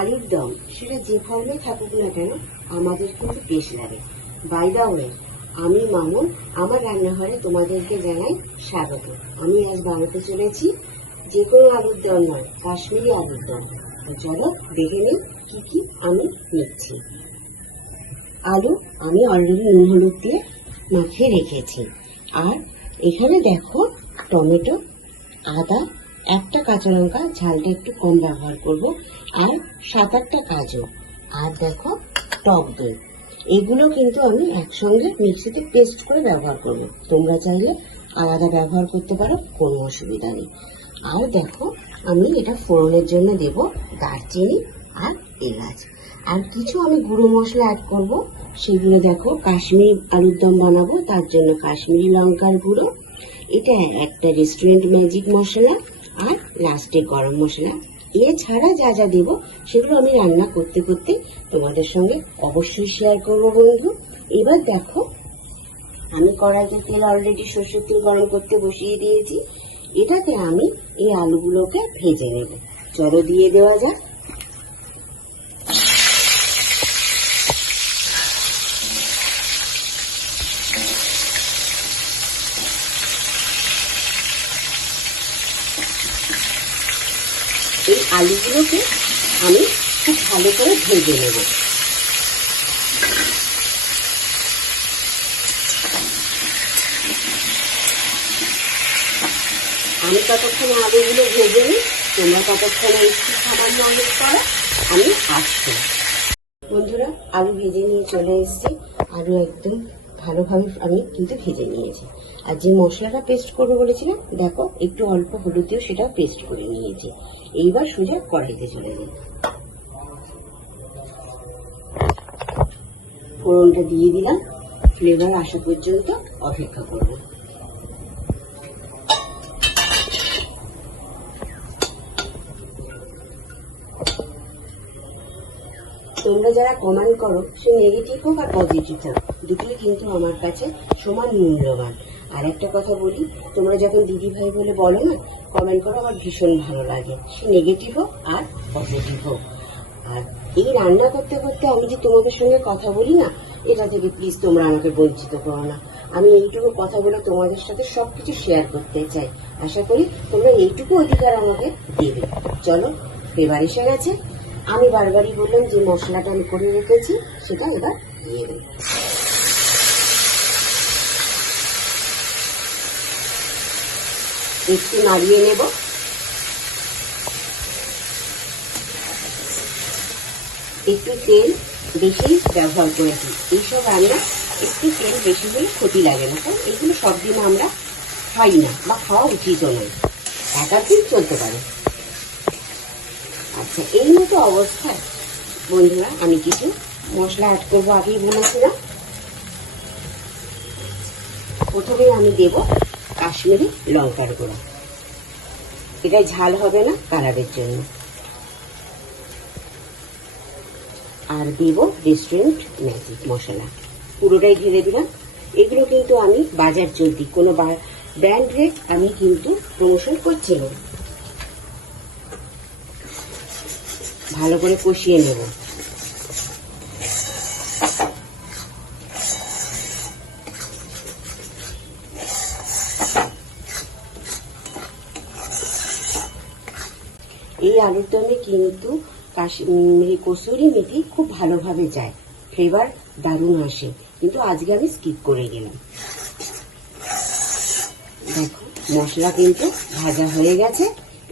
আলুর দম সেটা যে ফর্মে থাকুক না কেন আমাদের কিন্তু বেশ লাগে। বাই দা ওয়ে, আমি মামুন, আমার রান্নাঘরে তোমাদেরকে জানাই স্বাগত। আমি আজ বানাতে চলেছি যে কোনো আলুর দম নয়, কাশ্মীরি আলুর দম। তো চলো দেখে নিই কি কি আমি নিচ্ছি। আলু আমি অলরেডি নুন হলুদ দিয়ে মাখিয়ে রেখেছি। আর এখানে দেখো টমেটো, আদা, একটা কাঁচা লঙ্কা, ঝালটা একটু কম ব্যবহার করব, আর 7-8টা কাজু, আর দেখো টক দই। এগুলো কিন্তু আমি একসঙ্গে মিক্সিতে পেস্ট করে ব্যবহার করব। তোমরা চাইলে আলাদা ব্যবহার করতে পারো, কোনো অসুবিধা নেই। আর দেখো আমি এটা ফোড়নের জন্য দেব দারচিনি আর এলাচ। আর কিছু আমি গুঁড়ো মশলা অ্যাড করব, সেগুলো দেখো কাশ্মীরি আলুর দম বানাবো, তার জন্য কাশ্মীরি লঙ্কার গুঁড়ো, এটা একটা রেস্টুরেন্ট ম্যাজিক মশলা, আর লাস্টে গরম মশলা। এছাড়া যা যা দেব সেগুলো আমি রান্না করতে করতে তোমাদের সঙ্গে অবশ্যই শেয়ার করবো বন্ধু। এবার দেখো আমি কড়াইতে তেল অলরেডি সরষের তেল গরম করতে বসিয়ে দিয়েছি। এটাতে আমি এই আলুগুলোকে ভেজে নেব। চলো দিয়ে দেওয়া যাক। এই আলুগুলোকে আমি খুব ভালো করে ভেজে নেব। আমি ততক্ষণে আলুগুলো ভেজে নিই, তোমরা ততক্ষণে একটু সামান্য অনেক করো, আমি আসছি। বন্ধুরা, আলু ভেজে নিয়ে চলে এসেছি। আলু একদম ভালোভাবে আমি কিন্তু ভেজে নিয়েছি। আর যে মশলাটা পেস্ট করবো বলেছিলাম, দেখো একটু অল্প হলুদ দিয়ে সেটাও পেস্ট করে নিয়েছি। এইবার সোজা কড়াইতে চলে যাই। ফোড়নটা দিয়ে দিলাম, ফ্লেভার আসা পর্যন্ত অপেক্ষা করব। তোমরা যারা কমেন্ট করো, সে নেগেটিভ হোক আর পজিটিভ হোক, দুটোই কিন্তু আমার কাছে সমান মূল্যবান। আর একটা কথা বলি, তোমরা যখন দিদি ভাই বলে বলো না, কমেন্ট করো, আমার ভীষণ ভালো লাগে, সে নেগেটিভ হোক আর পজিটিভ হোক। আর এই রান্না করতে করতে আমি যে তোমাদের সঙ্গে কথা বলি না, এটা থেকে প্লিজ তোমরা আমাকে বঞ্চিত করো না। আমি এইটুকু কথা বলে তোমাদের সাথে সবকিছু শেয়ার করতে চাই। আশা করি তোমরা এইটুকু অধিকার আমাকে দেবে। চলো, এবার এসে গেছে। আমি বারবারই বললাম যে মশলাটা আমি করে রেখেছি, সেটা এবার দিয়ে দেব। একটু নাড়িয়ে নেব। একটু তেল বেশি ব্যবহার করেছি। এইসব রান্না একটু তেল বেশি হলে ক্ষতি লাগে না, কারণ এগুলো সব দিন আমরা খাই না বা খাওয়া উচিত নয়, একাধিক চলতে পারে। আচ্ছা, এই মতো অবস্থায় বন্ধুরা আমি কিছু মশলা অ্যাড করবো, আগেই বলেছিলাম। প্রথমে আমি দেব কাশ্মীরি লঙ্কার গুঁড়ো, এটা ঝাল হবে না, কালারের জন্য। আর দেব রেস্টুরেন্ট ম্যাজিক মশলা, পুরোটাই ঢেলে দিলাম। এগুলো কিন্তু আমি বাজার চলতি, কোনো ব্র্যান্ড রেট আমি কিন্তু প্রমোশন করছি না। ভালো করে কষিয়ে নেব। এই আলুর দমে কিন্তু কাশ্মীরি কসুরি মেথি খুব ভালোভাবে যায়, ফ্লেভার দারুণ আসে, কিন্তু আজকে আমি স্কিপ করে গেলাম। দেখো মশলা কিন্তু ভাজা হয়ে গেছে।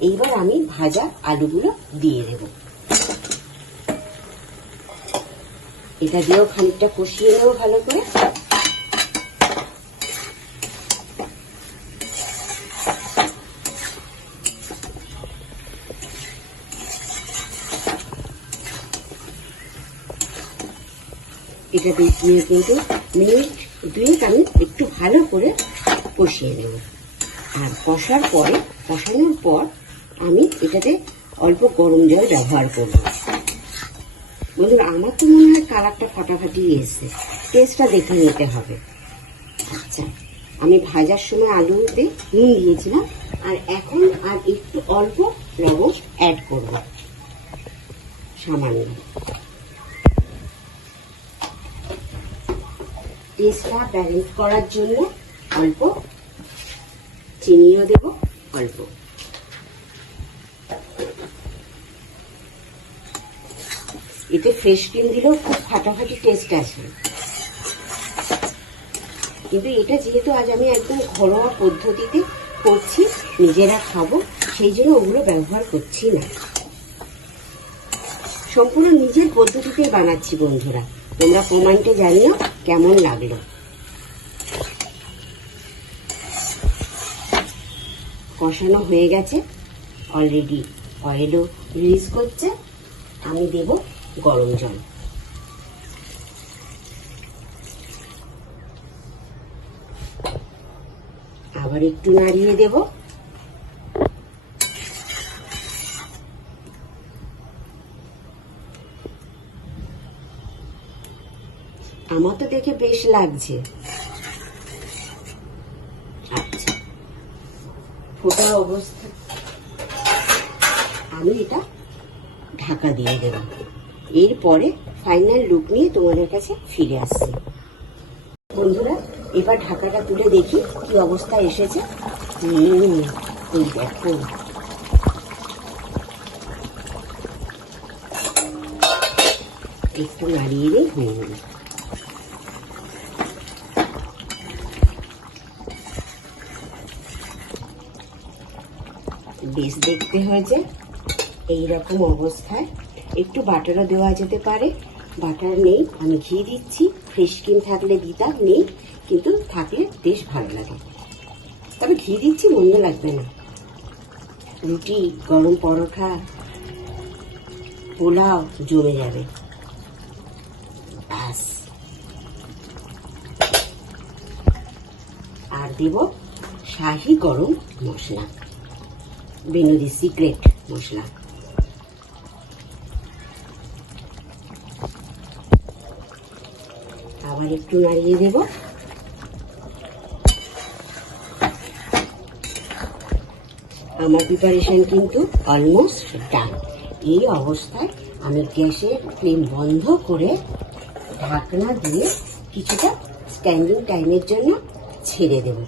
এইবার আমি ভাজা আলুগুলো দিয়ে দেব। এটা দিয়েও খানিকটা কষিয়ে নেব ভালো করে। এটা দিয়ে কিন্তু মিনিট 2 আমি একটু ভালো করে কষিয়ে নেব। আর কষানোর পর আমি এটাতে অল্প গরম জল ব্যবহার করব। বন্ধুরা, আমার তো মনে হয় কালারটা ফাটাফাটি এসছে, টেস্টটা দেখে নিতে হবে। আচ্ছা, আমি ভাজার সময় আলুতে নুন দিয়েছিলাম, আর এখন আর একটু অল্প লবণ অ্যাড করব। সামান্য। টেস্টটা ব্যালেন্স করার জন্য অল্প চিনিও দেব, অল্প। এতে ফ্রেশ ক্রিম দিলেও খুব ফাটাফাটি টেস্ট আসে, কিন্তু এটা যেহেতু আজ আমি একদম ঘরোয়া পদ্ধতিতে করছি, নিজেরা খাবো, সেই জন্য ওগুলো ব্যবহার করছি না। সম্পূর্ণ নিজের পদ্ধতিতেই বানাচ্ছি বন্ধুরা। তোমরা কমেন্টে জানিও কেমন লাগলো। কষানো হয়ে গেছে, অলরেডি অয়েলও রিলিজ করছে। আমি দেব গরম জল। আবার একটু নাড়িয়ে দেব। আমার তো দেখে বেশ লাগছে। আচ্ছা, ফোটা অবস্থা আমি এটা ঢাকা দিয়ে দেব। এরপরে ফাইনাল লুক নিয়ে তোমাদের কাছে ফিরে আসছি। বন্ধুরা, এবার ঢাকাটা তুলে দেখি কি অবস্থা এসেছে। এই দেখো, একটু নাড়িয়ে দিয়ে হয়ে গেল। বেশ দেখতে হয়েছে। এইরকম অবস্থায় একটু বাটারও দেওয়া যেতে পারে। বাটার নেই, আমি ঘি দিচ্ছি। ফ্রেশ ক্রিম থাকলে দিতাম, নেই, কিন্তু থাকলে বেশ ভালো লাগে। তবে ঘি দিচ্ছি, মন্দ লাগবে না। রুটি, গরম পরোটা, পোলাও জমে যাবে। ব্যাস। আর দেব শাহি গরম মশলা, বেনুদি সিক্রেট মশলা। আবার একটু নাড়িয়ে দেব। আমার প্রিপারেশন কিন্তু অলমোস্ট ডান। এই অবস্থায় আমি গ্যাসের ফ্লেম বন্ধ করে ঢাকনা দিয়ে কিছুটা স্ট্যান্ডিং টাইমের জন্য ছেড়ে দেব।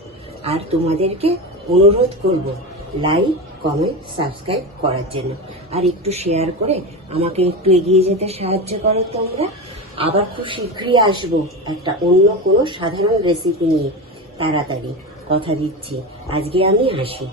আর তোমাদেরকে অনুরোধ করব লাইক, কমেন্ট, সাবস্ক্রাইব করার জন্য। আর একটু শেয়ার করে আমাকে একটু এগিয়ে যেতে সাহায্য করো তোমরা। আবার খুব শীঘ্রই আসবো একটা অন্য কোনো সাধারণ রেসিপি নিয়ে। তাড়াতাড়ি কথা দিচ্ছি। আজকে আমি আসি।